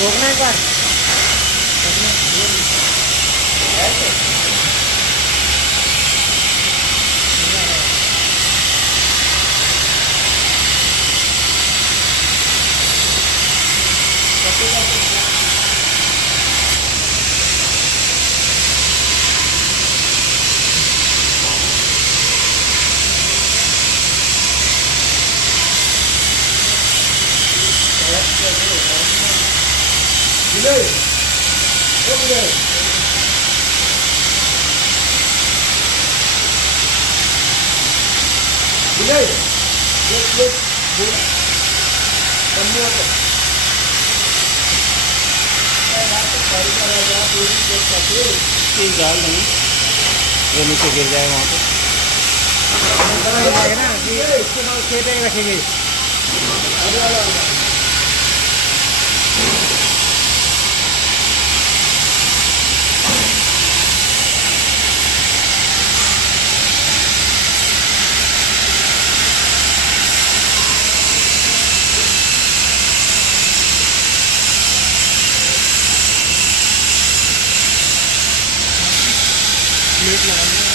रोकना एक बार। विनय, ओ विनय, विनय, एक बोल, बंदू आता। गाड़ी का राजा पूरी करता है। चीज डाल देंगे, वो नीचे गिर जाए वहाँ पे। ना कि इसके बाद खेपे रखेंगे। प्लेट लगा